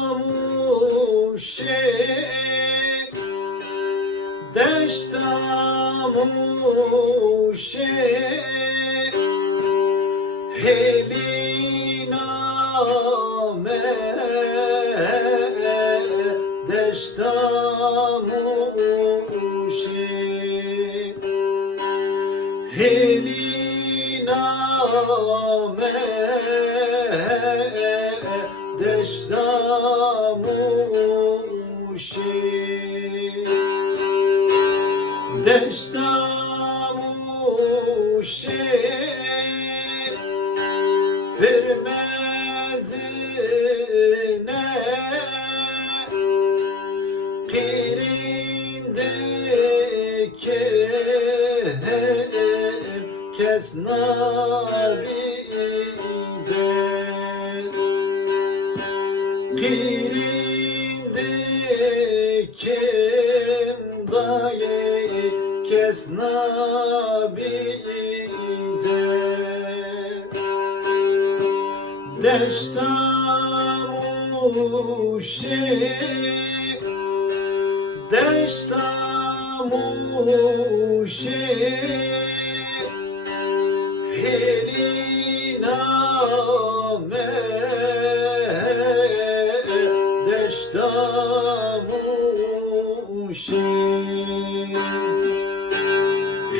Deştamuşe Deştamuşe Heliname Deştamuşe Heliname Deştamuşe Deştamuşe Permezine Kirindeki kes nabize. Kirindekim kes nabize. Deştamuşe Deştamuşe Heliname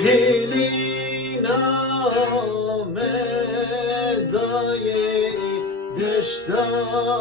Deştamuşe Heliname daye Deştamuşe